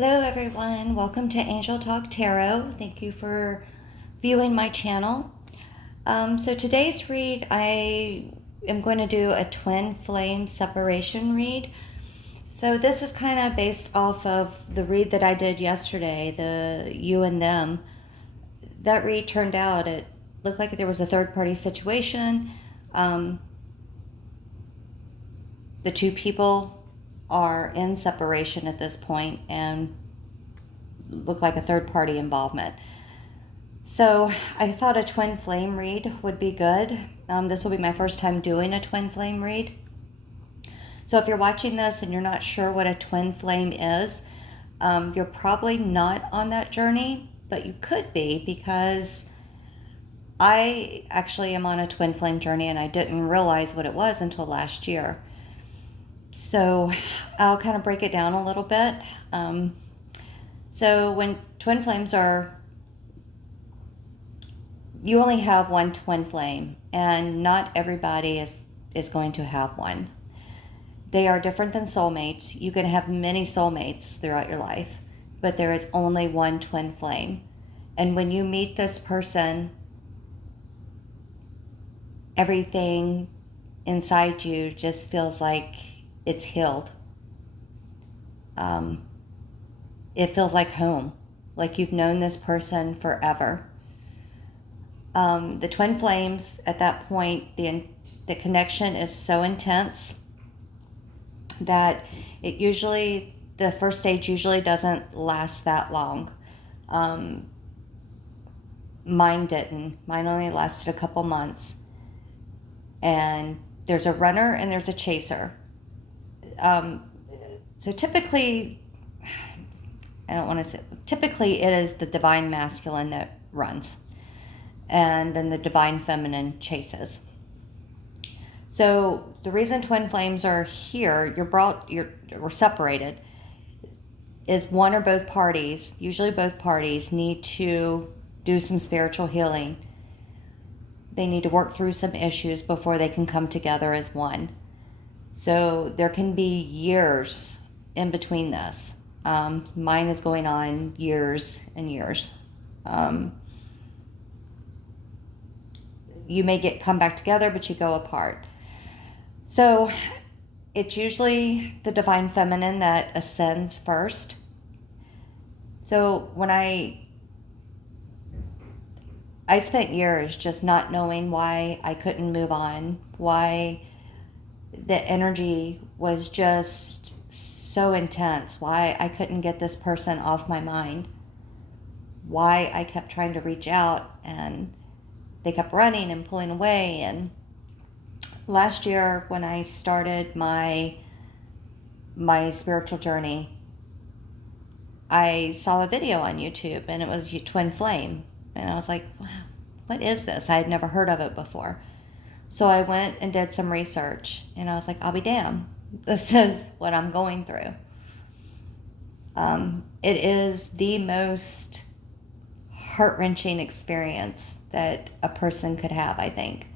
Hello, everyone. Welcome to Angel Talk Tarot. Thank you for viewing my channel. So today's read, I am going to do a twin flame separation read. So this is kind of based off of the read that I did yesterday, the you and them. That read turned out, it looked like there was a third-party situation. The two people are in separation at this point and look like a third-party involvement. So I thought a twin flame read would be good. This will be my first time doing a twin flame read. So if you're watching this and you're not sure what a twin flame is, you're probably not on that journey, but you could be, because I actually am on a twin flame journey and I didn't realize what it was until last year. So I'll kind of break it down a little bit. So when twin flames are, you only have one twin flame, and not everybody is going to have one. They are different than soulmates. You can have many soulmates throughout your life, but there is only one twin flame. And when you meet this person, everything inside you just feels like it's healed. It feels like home, like you've known this person forever. The twin flames, at that point, the connection is so intense that the first stage usually doesn't last that long. Mine didn't. Mine only lasted a couple months. And there's a runner and there's a chaser. So typically, typically it is the divine masculine that runs, and then the divine feminine chases. So the reason twin flames are here, we're separated, is one or both parties, usually both parties, need to do some spiritual healing. They need to work through some issues before they can come together as one. So there can be years in between this. Mine is going on years and years. You may come back together, but you go apart. So it's usually the divine feminine that ascends first. So when I spent years just not knowing why I couldn't move on, why the energy was just so intense, why I couldn't get this person off my mind, why I kept trying to reach out and they kept running and pulling away. And last year when I started my spiritual journey, I saw a video on YouTube and it was twin flame. And I was like, wow, what is this? I had never heard of it before. So I went and did some research and I was like, I'll be damned. This is what I'm going through. It is the most heart-wrenching experience that a person could have, I think.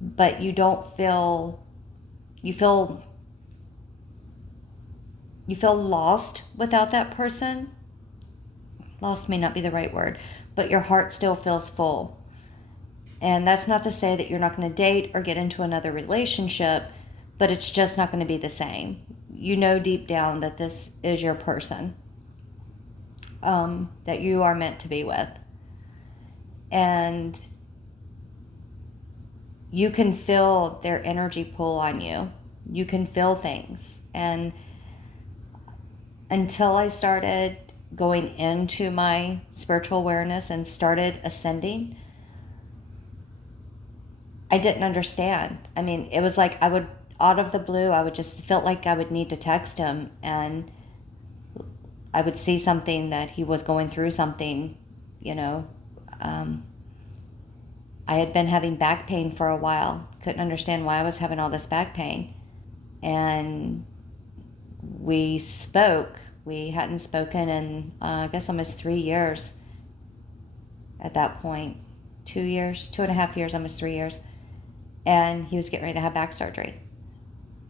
But you feel lost without that person. Lost may not be the right word, but your heart still feels full. And that's not to say that you're not going to date or get into another relationship, but it's just not going to be the same. You know deep down that this is your person, that you are meant to be with. And you can feel their energy pull on you. You can feel things. And until I started going into my spiritual awareness and started ascending, I didn't understand. I mean, it was like out of the blue, I would just felt like I would need to text him, and I would see something that he was going through something, I had been having back pain for a while. Couldn't understand why I was having all this back pain. And we spoke. We hadn't spoken in, I guess, almost 3 years at that point. 2 years, 2.5 years, almost 3 years. And he was getting ready to have back surgery.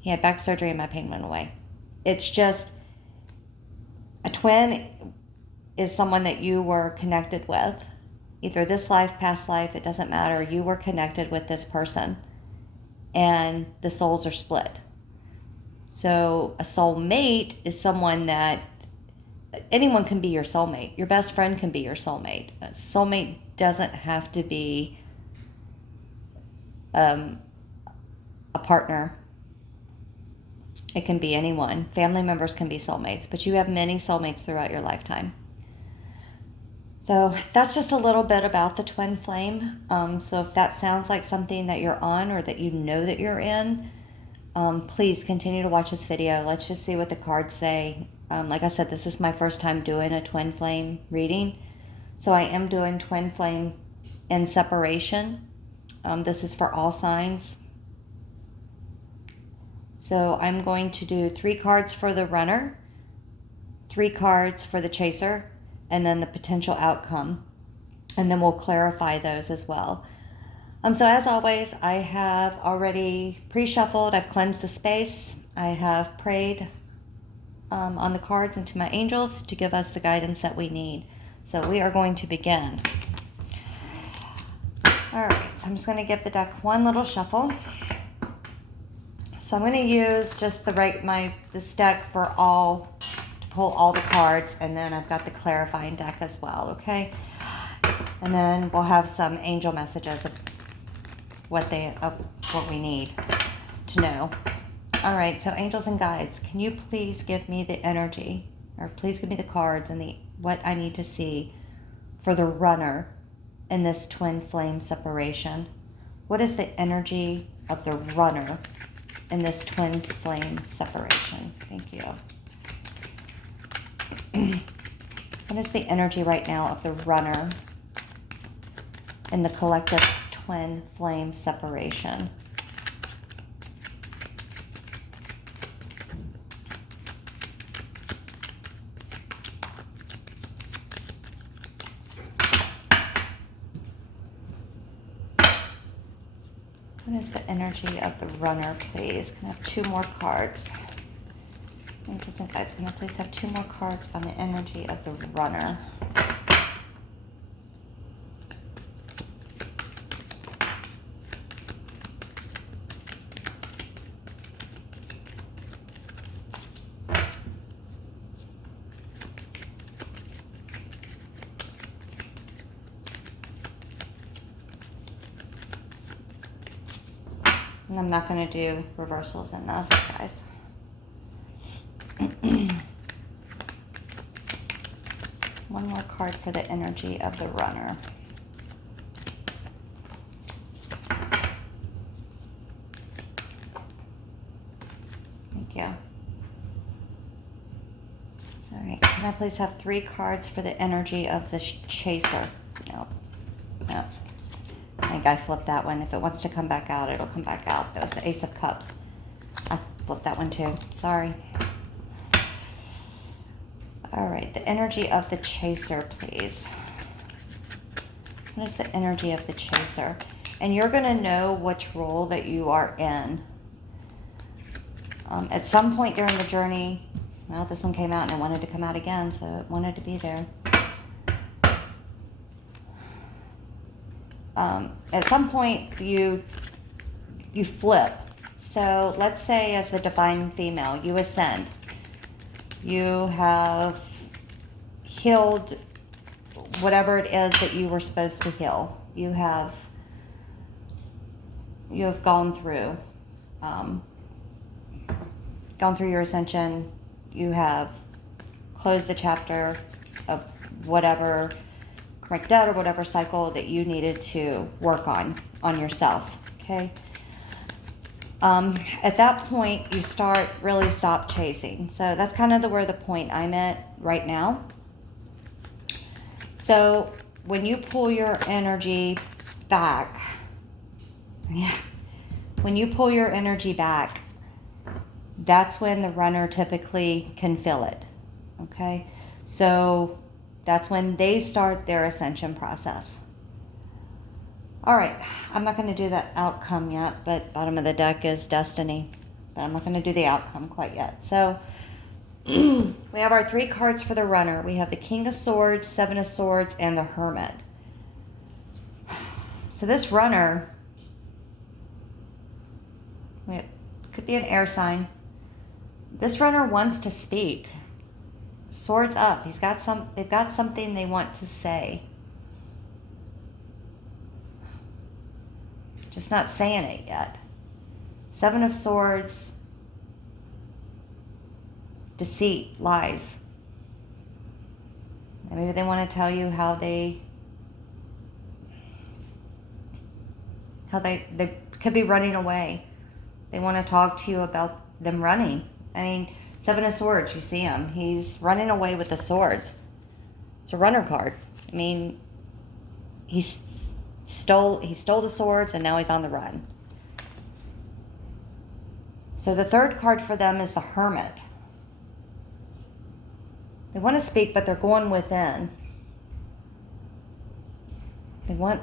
He had back surgery and my pain went away. It's just, A twin is someone that you were connected with. Either this life, past life, it doesn't matter. You were connected with this person and the souls are split. So a soulmate is someone that anyone can be your soulmate. Your best friend can be your soulmate. A soulmate doesn't have to be a partner. It can be anyone. Family members can be soulmates, but you have many soulmates throughout your lifetime. So that's just a little bit about the twin flame. So if that sounds like something that you're on or that you know that you're in, please continue to watch this video. Let's just see what the cards say. Like I said, this is my first time doing a twin flame reading. So I am doing twin flame in separation. This is for all signs. So I'm going to do 3 cards for the runner, 3 cards for the chaser, and then the potential outcome. And then we'll clarify those as well. So as always, I have already pre-shuffled. I've cleansed the space. I have prayed on the cards and to my angels to give us the guidance that we need. So we are going to begin. All right, so I'm just going to give the deck one little shuffle. So I'm going to use just this deck to pull all the cards, and then I've got the clarifying deck as well, okay? And then we'll have some angel messages of what we need to know. All right, so angels and guides, can you please give me the energy, or please give me the cards and what I need to see for the runner in this twin flame separation? What is the energy of the runner in this twin flame separation? Thank you. What is the energy right now of the runner in the collective's twin flame separation? What is the energy of the runner, please? Can I have 2 more cards? Angels and guides, can I please have 2 more cards on the energy of the runner? And I'm not going to do reversals in this, guys. One more card for the energy of the runner. Thank you. All right, can I please have 3 cards for the energy of the chaser? No. I think I flipped that one. If it wants to come back out, it'll come back out. That was the Ace of Cups. I flipped that one too. Sorry. All right, the energy of the chaser, please. What is the energy of the chaser? And you're going to know which role that you are in. At some point during the journey, well, this one came out and it wanted to come out again, so it wanted to be there. At some point, you flip. So let's say as the divine female, you ascend. You have healed whatever it is that you were supposed to heal. You have gone through your ascension. You have closed the chapter of whatever karmic debt or whatever cycle that you needed to work on yourself. Okay. At that point, you really stop chasing. So that's kind of where the point I'm at right now. So when you pull your energy back, that's when the runner typically can feel it. Okay. So that's when they start their ascension process. All right, I'm not going to do that outcome yet, but bottom of the deck is destiny. But I'm not going to do the outcome quite yet. So We have our 3 cards for the runner. We have the King of Swords, 7 of Swords, and the Hermit. So this runner, it could be an air sign. This runner wants to speak. Swords up. They've got something they want to say. Just not saying it yet. 7 of Swords. Deceit, lies. And maybe they want to tell you how they could be running away. They want to talk to you about them running. I mean, 7 of Swords, you see him. He's running away with the swords. It's a runner card. I mean, he stole the swords and now he's on the run. So the 3rd card for them is the Hermit. They want to speak, but they're going within. They want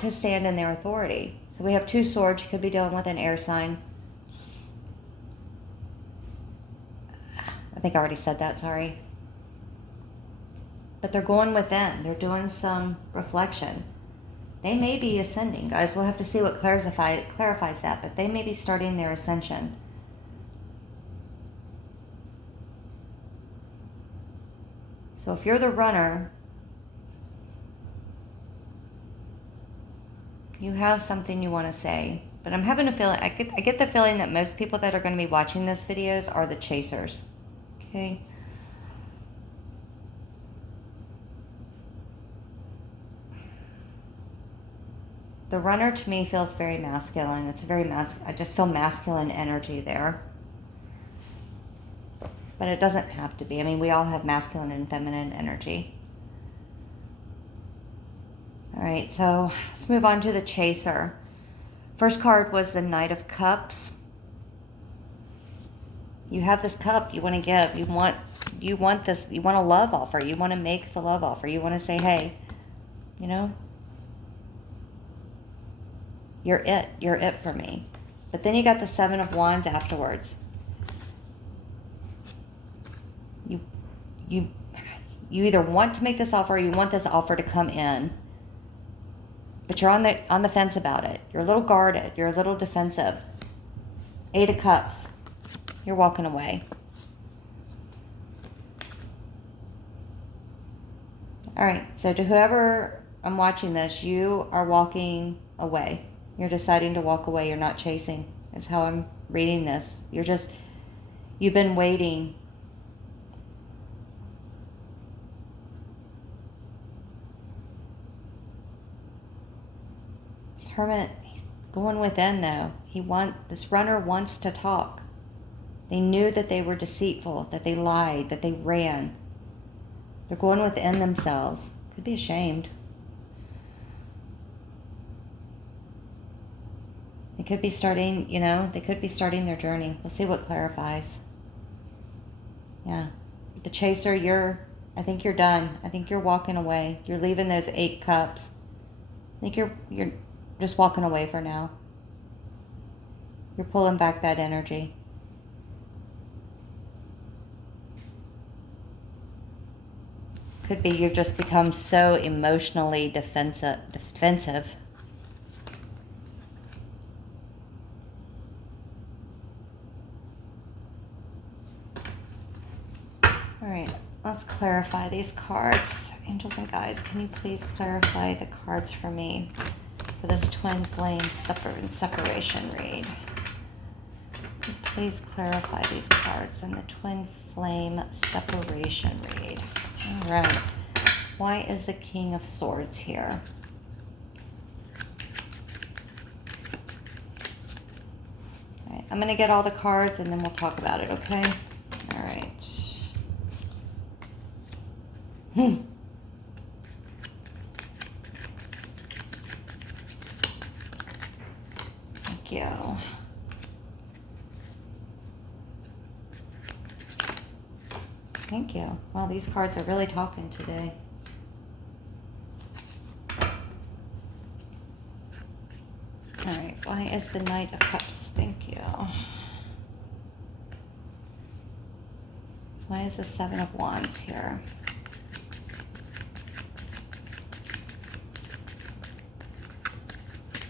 to stand in their authority. So we have 2 swords. You could be dealing with an air sign. I think I already said that, sorry. But they're going within. They're doing some reflection. They may be ascending, guys. We'll have to see what clarifies that, but they may be starting their ascension. So if you're the runner, you have something you want to say. But I'm having a feeling, I get the feeling that most people that are going to be watching this videos are the chasers. Okay? The runner to me feels very masculine. It's very I just feel masculine energy there. But it doesn't have to be. I mean, we all have masculine and feminine energy. All right, so let's move on to the chaser. First card was the Knight of Cups. You have this cup you want to give. You want this. You want a love offer. You want to make the love offer. You want to say, hey, you know, you're it. You're it for me. But then you got the 7 of Wands afterwards. You either want to make this offer or you want this offer to come in. But you're on the fence about it. You're a little guarded. You're a little defensive. 8 of Cups. You're walking away. All right, so to whoever I'm watching this, you are walking away. You're deciding to walk away. You're not chasing. Is how I'm reading this. You've been waiting. Hermit, he's going within though. This runner wants to talk. They knew that they were deceitful, that they lied, that they ran. They're going within themselves. Could be ashamed. They could be starting, they could be starting their journey. We'll see what clarifies. Yeah. The chaser, I think you're done. I think you're walking away. You're leaving those 8 cups. I think you're just walking away for now. You're pulling back that energy. Could be you've just become so emotionally defensive. All right, let's clarify these cards. Angels and guides, can you please clarify the cards for me for this twin flame separation read? Please clarify these cards in the twin flame separation read. All right. Why is the King of Swords here? All right. I'm going to get all the cards and then we'll talk about it, okay? All right. Thank you. Thank you. Wow, these cards are really talking today. All right, why is the Knight of Cups? Thank you. Why is the Seven of Wands here?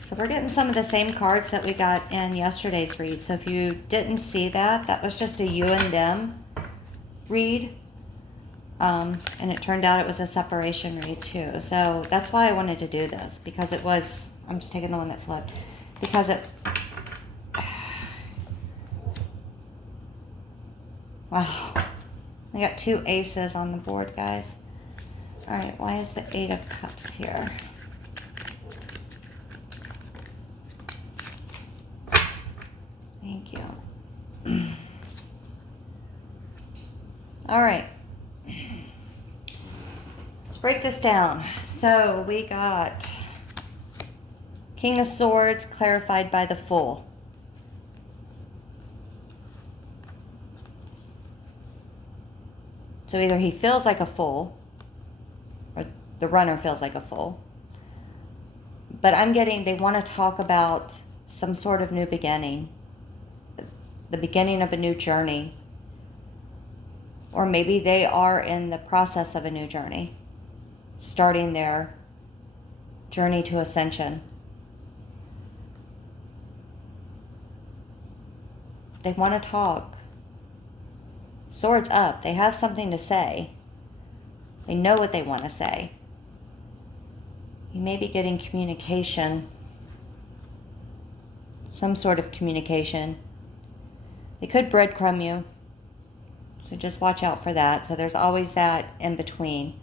So we're getting some of the same cards that we got in yesterday's read. So if you didn't see that, that was just a you and them read. And it turned out it was a separation read too. So that's why I wanted to do this, because it was, I'm just taking the one that flipped, because it, wow, I got 2 aces on the board, guys. All right, why is the 8 of Cups here? Thank you. All right. Let's break this down. So we got King of Swords clarified by the Fool. So either he feels like a fool, or the runner feels like a fool. But I'm getting, they want to talk about some sort of new beginning, the beginning of a new journey. Or maybe they are in the process of a new journey, starting their journey to ascension. They want to talk. Swords up. They have something to say. They know what they want to say. You may be getting communication, some sort of communication. They could breadcrumb you, so just watch out for that. So there's always that in between.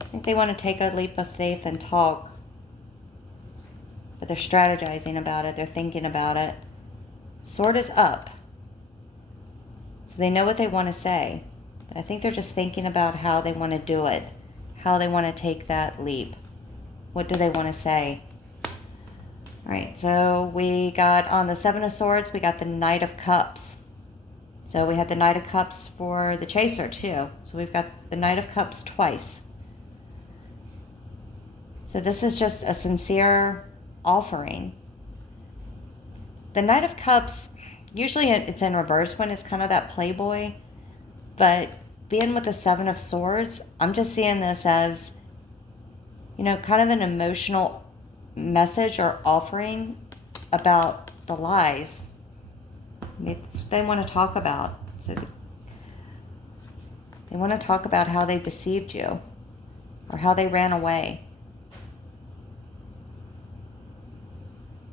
I think they want to take a leap of faith and talk. But they're strategizing about it. They're thinking about it. Sword is up. So they know what they want to say. But I think they're just thinking about how they want to do it. How they want to take that leap. What do they want to say? All right, so we got on the Seven of Swords, we got the Knight of Cups. So we had the Knight of Cups for the Chaser too. So we've got the Knight of Cups twice. So this is just a sincere offering. The Knight of Cups, usually it's in reverse when it's kind of that playboy, but being with the Seven of Swords, I'm just seeing this as, you know, kind of an emotional message or offering about the lies they want to talk about. So they want to talk about how they deceived you or how they ran away.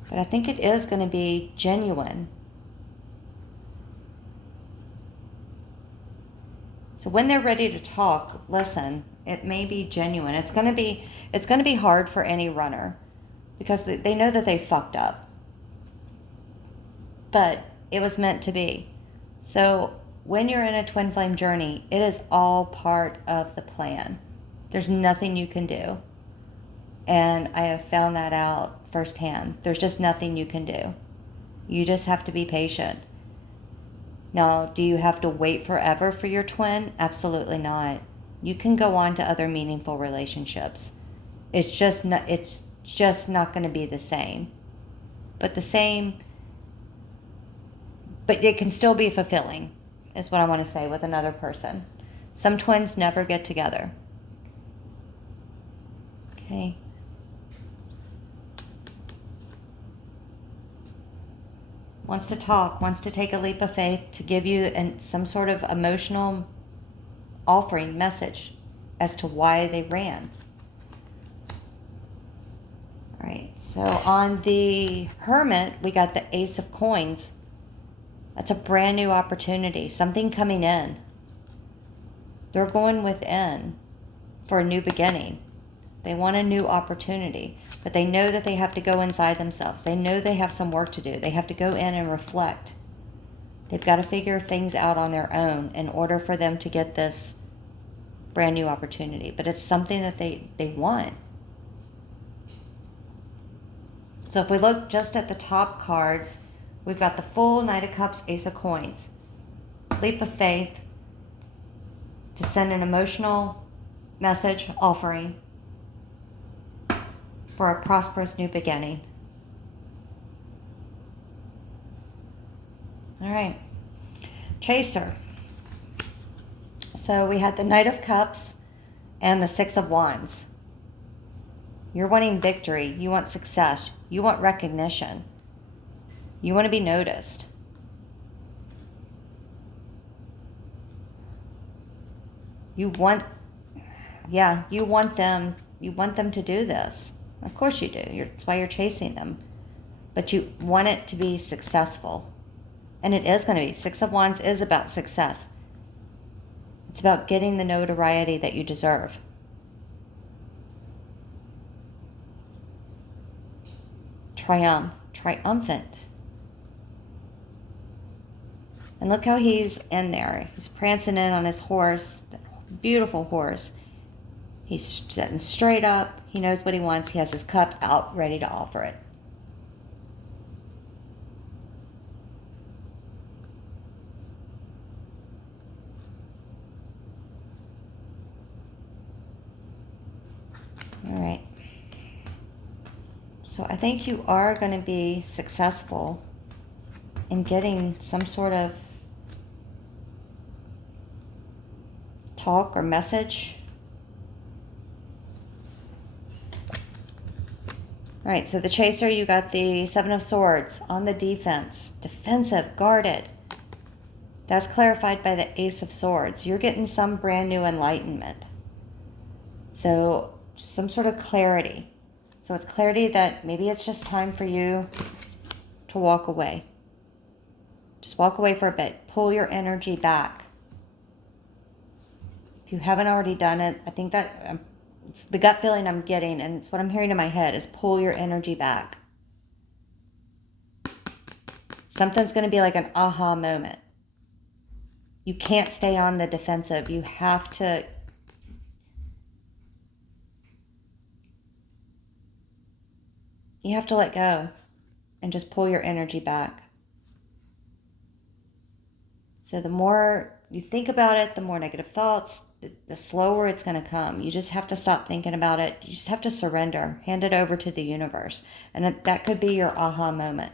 But I think it is going to be genuine. So when they're ready to talk, listen, it may be genuine. It's going to be hard for any runner because they know that they fucked up. But it was meant to be. So when you're in a twin flame journey, it is all part of the plan. There's nothing you can do. And I have found that out firsthand. There's just nothing you can do. You just have to be patient. Now, do you have to wait forever for your twin? Absolutely not. You can go on to other meaningful relationships. It's just not going to be the same. But it can still be fulfilling, is what I want to say with another person. Some twins never get together. Okay. Wants to talk, wants to take a leap of faith to give you some sort of emotional offering message as to why they ran. All right, so on the Hermit, we got the Ace of Coins. That's a brand new opportunity, something coming in. They're going within for a new beginning. They want a new opportunity, but they know that they have to go inside themselves. They know they have some work to do. They have to go in and reflect. They've got to figure things out on their own in order for them to get this brand new opportunity. But it's something that they want. So if we look just at the top cards, we've got the Fool, Knight of Cups, Ace of Coins. Leap of faith to send an emotional message offering for a prosperous new beginning. All right. Chaser. So we had the Knight of Cups and the Six of Wands. You're wanting victory. You want success. You want recognition. You want to be noticed. You want them to do this. Of course you do. That's why you're chasing them. But you want it to be successful. And it is going to be. Six of Wands is about success. It's about getting the notoriety that you deserve. Triumphant. And look how he's in there. He's prancing in on his horse, that beautiful horse. He's sitting straight up. He knows what he wants. He has his cup out, ready to offer it. All right. So I think you are going to be successful in getting some sort of talk or message. All right, so the Chaser, you got the Seven of Swords on the defense. Defensive, guarded. That's clarified by the Ace of Swords. You're getting some brand new enlightenment. So some sort of clarity. So it's clarity that maybe it's just time for you to walk away. Just walk away for a bit. Pull your energy back. If you haven't already done it, I think that it's the gut feeling I'm getting, and it's what I'm hearing in my head, is pull your energy back. Something's going to be like an aha moment. You can't stay on the defensive. You have to let go and just pull your energy back. So the more you think about it, the more negative thoughts, the slower it's going to come. You just have to stop thinking about it. You just have to surrender, hand it over to the universe. And that could be your aha moment.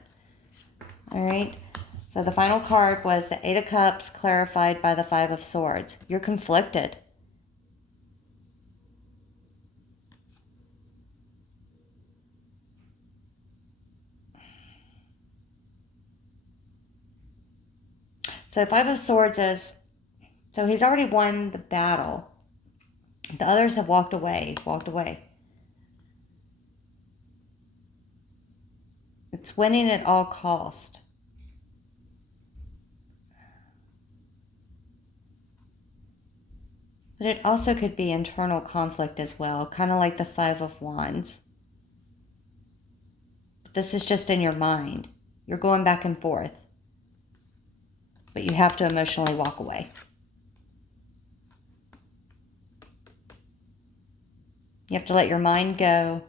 All right. So the final card was the Eight of Cups, clarified by the Five of Swords. You're conflicted. So Five of Swords is, so he's already won the battle. The others have walked away. It's winning at all cost. But it also could be internal conflict as well, kind of like the Five of Wands. But this is just in your mind. You're going back and forth. But you have to emotionally walk away. You have to let your mind go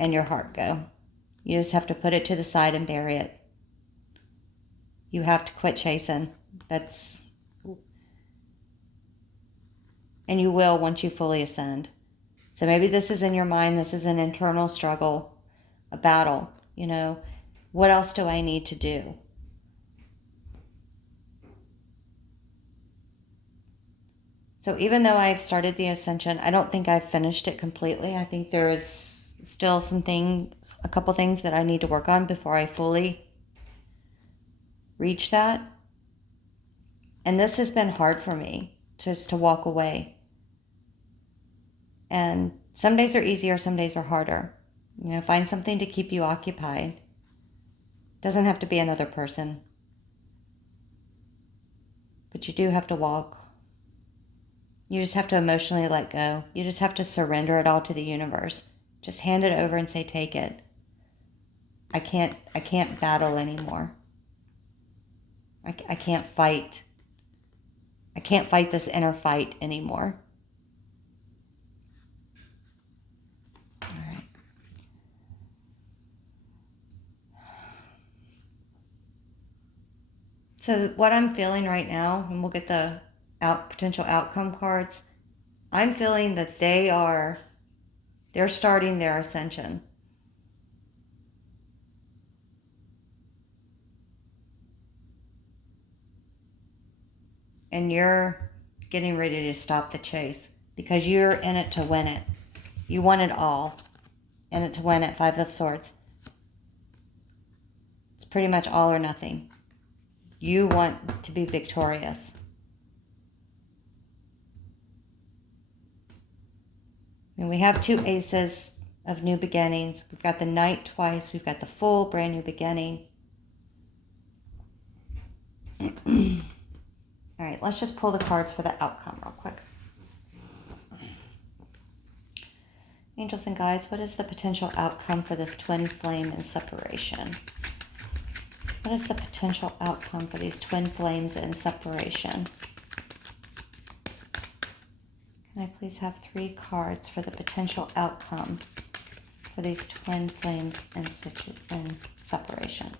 and your heart go. You just have to put it to the side and bury it. You have to quit chasing. And you will once you fully ascend. So maybe this is in your mind. This is an internal struggle, a battle. You know, what else do I need to do? So even though I've started the ascension, I don't think I've finished it completely. I think there is still a couple things that I need to work on before I fully reach that. And this has been hard for me, just to walk away. And some days are easier, some days are harder. You know, find something to keep you occupied. Doesn't have to be another person. But you do have to walk. You just have to emotionally let go. You just have to surrender it all to the universe. Just hand it over and say, take it. I can't battle anymore. I can't fight. I can't fight this inner fight anymore. All right. So what I'm feeling right now, and we'll get the potential outcome cards, I'm feeling that they are They're starting their ascension. And you're getting ready to stop the chase because you're in it to win it. You want it all. In it to win it, Five of Swords. It's pretty much all or nothing. You want to be victorious. And we have two aces of new beginnings. We've got the Knight twice. We've got the Fool, brand new beginning. All right, let's just pull the cards for the outcome real quick. Angels and guides, what is the potential outcome for this twin flame in separation? What is the potential outcome for these twin flames in separation? Can I please have 3 cards for the potential outcome for these twin flames in separation?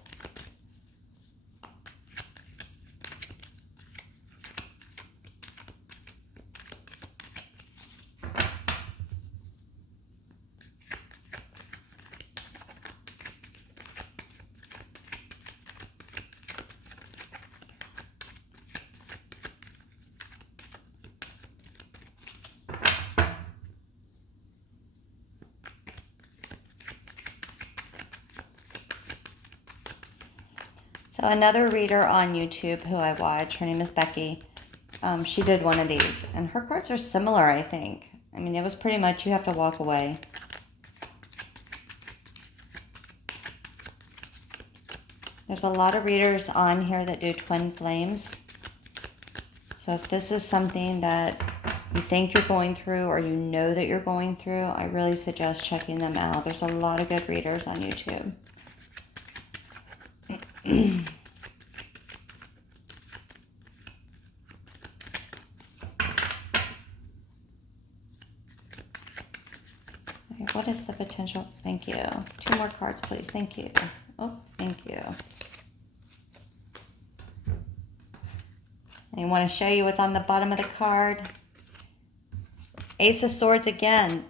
So another reader on YouTube who I watch, her name is Becky, she did one of these. And her cards are similar, I think. I mean, it was pretty much you have to walk away. There's a lot of readers on here that do twin flames. So if this is something that you think you're going through or you know that you're going through, I really suggest checking them out. There's a lot of good readers on YouTube. Okay, what is the potential? Thank you. 2 more cards, please. Thank you. Oh, thank you. I want to show you what's on the bottom of the card. Ace of Swords again.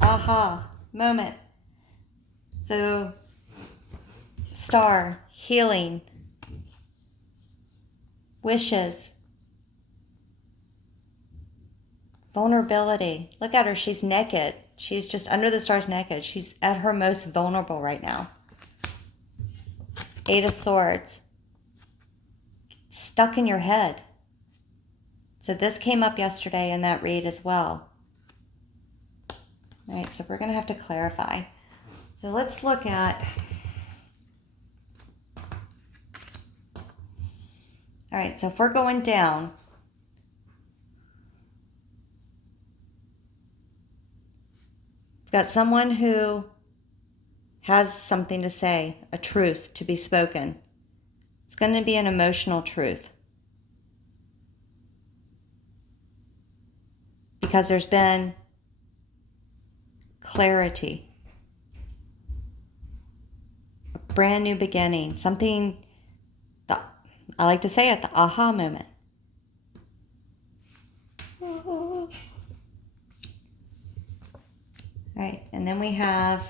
Aha moment. So, star, healing, wishes, vulnerability. Look at her. She's naked. She's just under the stars naked. She's at her most vulnerable right now. 8 of Swords. Stuck in your head. So this came up yesterday in that read as well. All right, so we're going to have to clarify. So let's look at... All right, so if we're going down, we've got someone who has something to say, a truth to be spoken. It's going to be an emotional truth. Because there's been clarity, a brand new beginning, something that I like to say it, the aha moment. All right, and then we have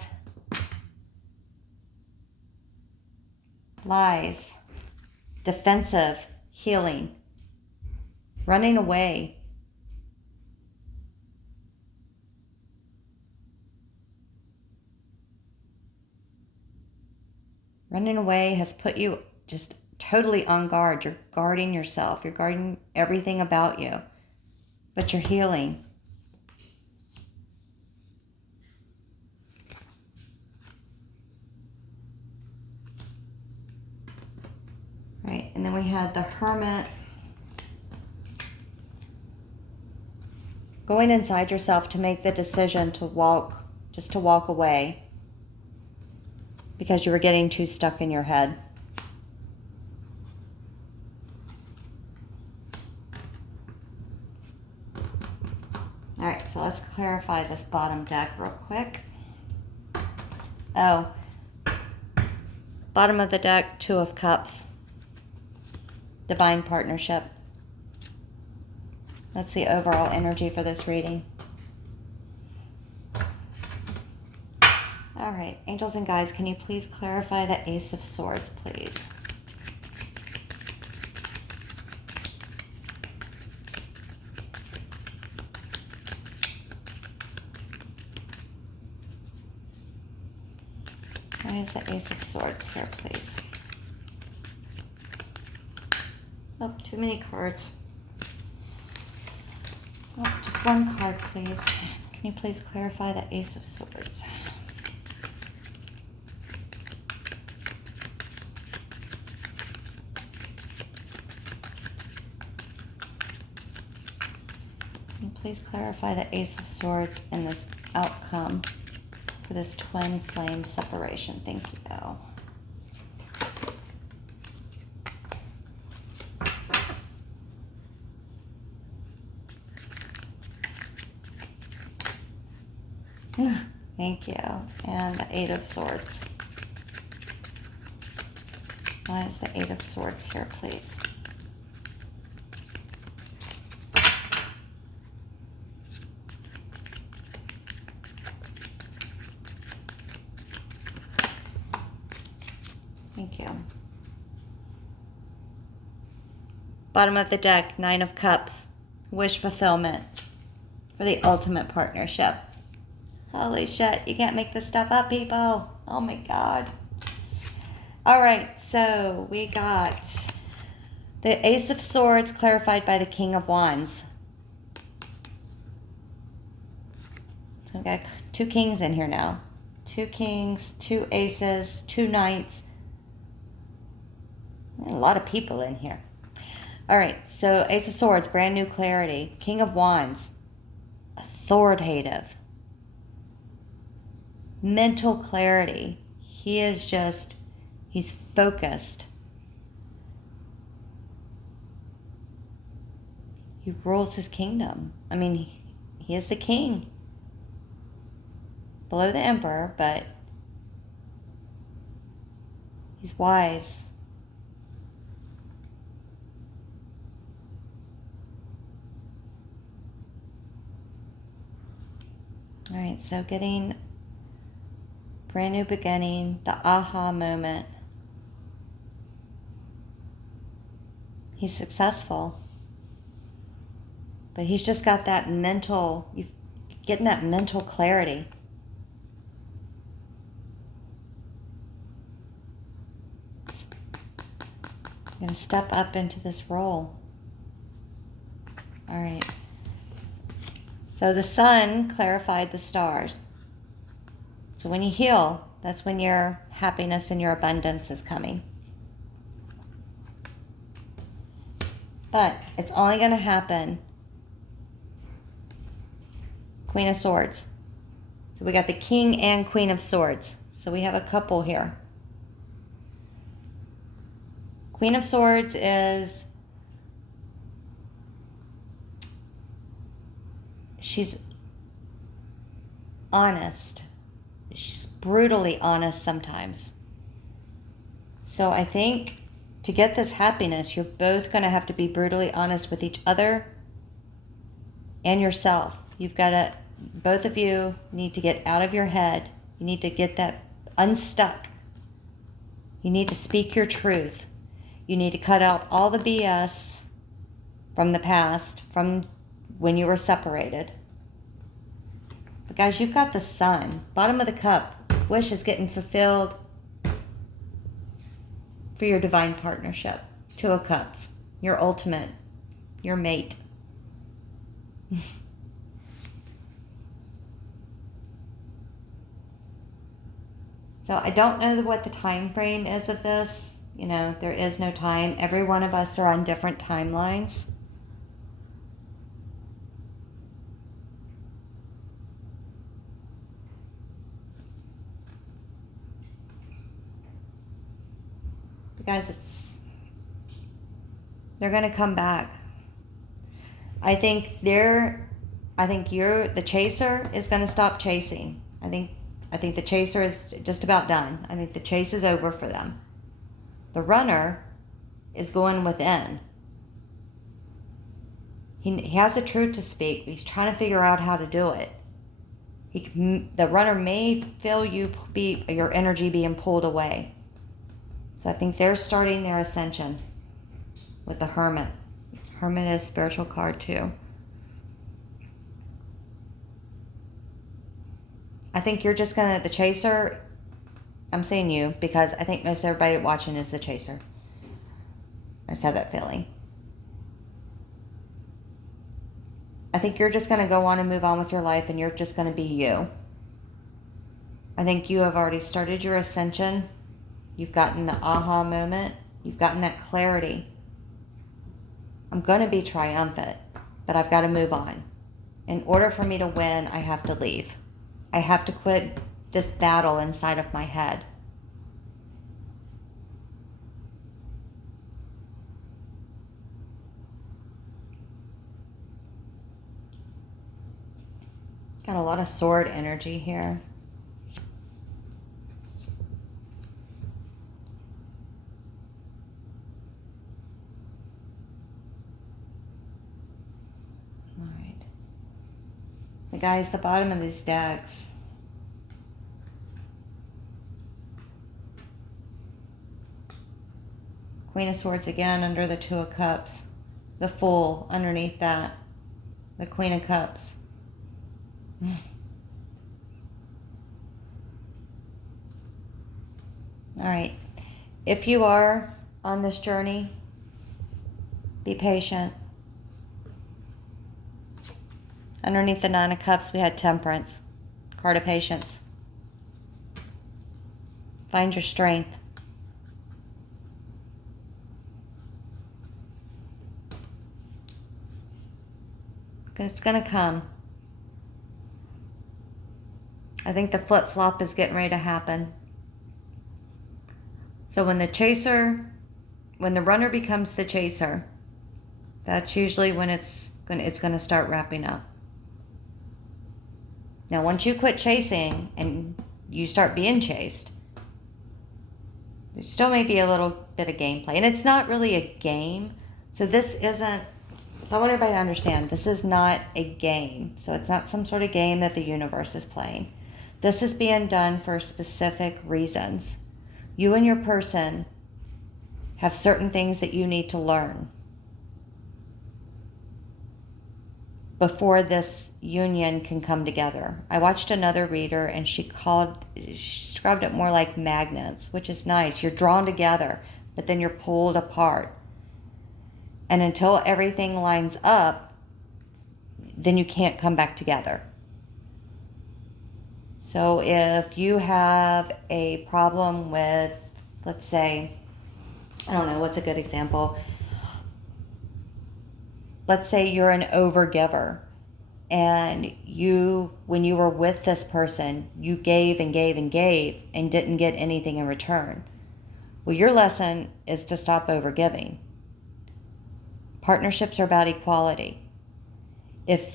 lies, defensive, healing, running away. Running away has put you just totally on guard. You're guarding yourself. You're guarding everything about you. But you're healing. Right, and then we had the Hermit. Going inside yourself to make the decision to walk, just to walk away. Because you were getting too stuck in your head. All right, so let's clarify this bottom deck real quick. Oh, bottom of the deck, 2 of Cups. Divine partnership. That's the overall energy for this reading. All right, angels and guides, can you please clarify the Ace of Swords, please? Why is the Ace of Swords here, please? Oh, too many cards. Oh, just one card, please. Can you please clarify the Ace of Swords? Can you please clarify the Ace of Swords in this outcome for this twin flame separation? Thank you. Thank you. And the Eight of Swords. Why is the Eight of Swords here, please? Thank you. Bottom of the deck, Nine of Cups. Wish fulfillment for the ultimate partnership. Holy shit, you can't make this stuff up, people. Oh my God. All right, so we got the Ace of Swords clarified by the King of Wands. So we got two kings in here now. Two kings, two aces, two knights. A lot of people in here. All right, so Ace of Swords, brand new clarity. King of Wands, authoritative. Mental clarity. He is just, he's focused. He rules his kingdom. I mean, he is the king. Below the emperor, but he's wise. All right, so getting brand new beginning, the aha moment. He's successful, but he's just got that mental, getting that mental clarity. I'm going to step up into this role. All right. So the sun clarified the stars. So when you heal, that's when your happiness and your abundance is coming. But it's only going to happen. Queen of Swords. So we got the King and Queen of Swords. So we have a couple here. Queen of Swords is, she's honest. She's brutally honest sometimes. So I think to get this happiness, you're both going to have to be brutally honest with each other and yourself. You've got to, both of you need to get out of your head. You need to get that unstuck. You need to speak your truth. You need to cut out all the BS from the past, from when you were separated. But guys, you've got the sun. Bottom of the cup. Wish is getting fulfilled for your divine partnership. Two of Cups. Your ultimate. Your mate. So I don't know what the time frame is of this. You know, there is no time. Every one of us are on different timelines. But guys, they're going to come back. I think the chaser is going to stop chasing. I think the chaser is just about done. I think the chase is over for them. The runner is going within. He has the truth to speak, but he's trying to figure out how to do it. The runner may feel your energy being pulled away. So I think they're starting their ascension with the Hermit. Hermit is a spiritual card too. I think you're just gonna, the Chaser, I'm saying you because I think most everybody watching is the Chaser. I just have that feeling. I think you're just going to go on and move on with your life, and you're just going to be you. I think you have already started your ascension. You've gotten the aha moment. You've gotten that clarity. I'm going to be triumphant, but I've got to move on. In order for me to win, I have to leave. I have to quit this battle inside of my head. Got a lot of sword energy here. All right. The guys, the bottom of these decks. Queen of Swords again under the Two of Cups. The Fool underneath that. The Queen of Cups. All right. If you are on this journey, be patient. Underneath the Nine of Cups, we had Temperance. Card of Patience. Find your strength. It's going to come. I think the flip-flop is getting ready to happen. So when the runner becomes the chaser, that's usually when it's going to start wrapping up. Now, once you quit chasing and you start being chased, there still may be a little bit of gameplay. And it's not really a game. So this isn't, so I want everybody to understand, this is not a game. So it's not some sort of game that the universe is playing. This is being done for specific reasons. You and your person have certain things that you need to learn before this union can come together. I watched another reader and she described it more like magnets, which is nice. You're drawn together, but then you're pulled apart. And until everything lines up, then you can't come back together. So if you have a problem with, let's say, I don't know, what's a good example? Let's say you're an overgiver and when you were with this person, you gave and gave and gave and didn't get anything in return. Well, your lesson is to stop overgiving. Partnerships are about equality. If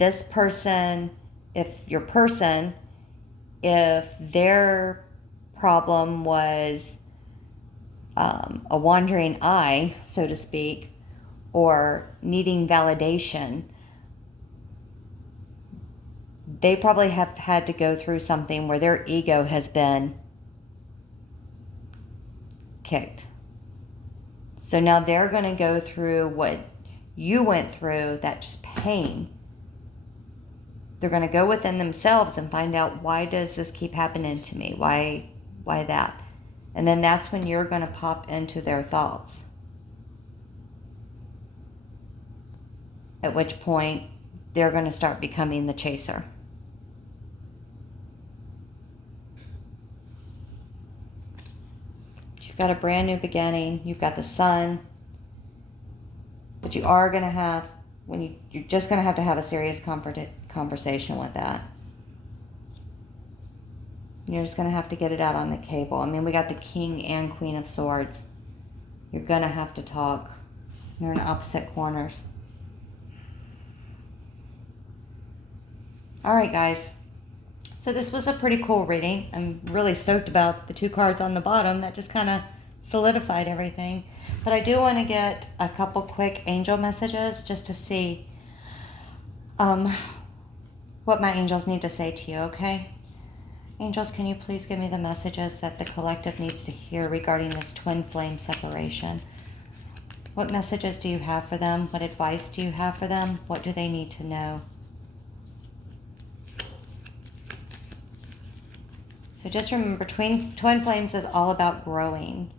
their problem was a wandering eye, so to speak, or needing validation, they probably have had to go through something where their ego has been kicked. So now they're going to go through what you went through, that just pain. They're going to go within themselves and find out, why does this keep happening to me? Why that? And then that's when you're going to pop into their thoughts. At which point, they're going to start becoming the chaser. You've got a brand new beginning. You've got the sun. But you are going to have, you're just going to have a serious conversation with that. You're just going to have to get it out on the table. I mean, we got the King and Queen of Swords. You're going to have to talk. You're in opposite corners. All right, guys. So this was a pretty cool reading. I'm really stoked about the two cards on the bottom. That just kind of solidified everything. But I do want to get a couple quick angel messages just to see what my angels need to say to you, okay? Angels, can you please give me the messages that the collective needs to hear regarding this twin flame separation? What messages do you have for them? What advice do you have for them? What do they need to know? So just remember, twin flames is all about growing.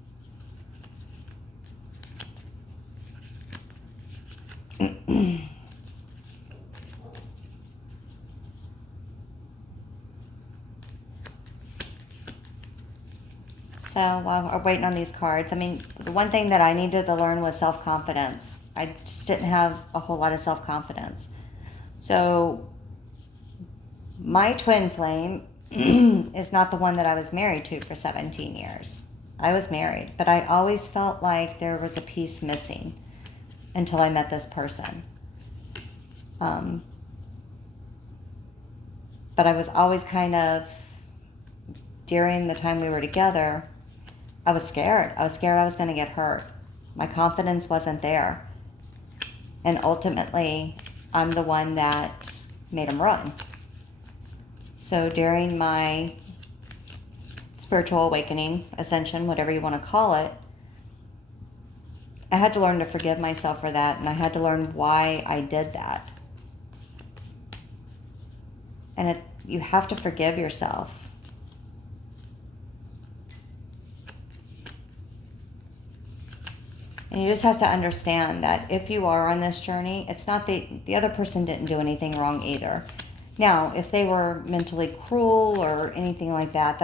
So while we're waiting on these cards, I mean, the one thing that I needed to learn was self-confidence. I just didn't have a whole lot of self-confidence. So my twin flame is not the one that I was married to for 17 years. I was married, but I always felt like there was a piece missing until I met this person. But I was always kind of, during the time we were together, I was scared. I was scared I was going to get hurt. My confidence wasn't there. And ultimately, I'm the one that made him run. So during my spiritual awakening, ascension, whatever you want to call it, I had to learn to forgive myself for that, and I had to learn why I did that. And you have to forgive yourself. And you just have to understand that if you are on this journey, it's not the other person didn't do anything wrong either. Now, if they were mentally cruel or anything like that,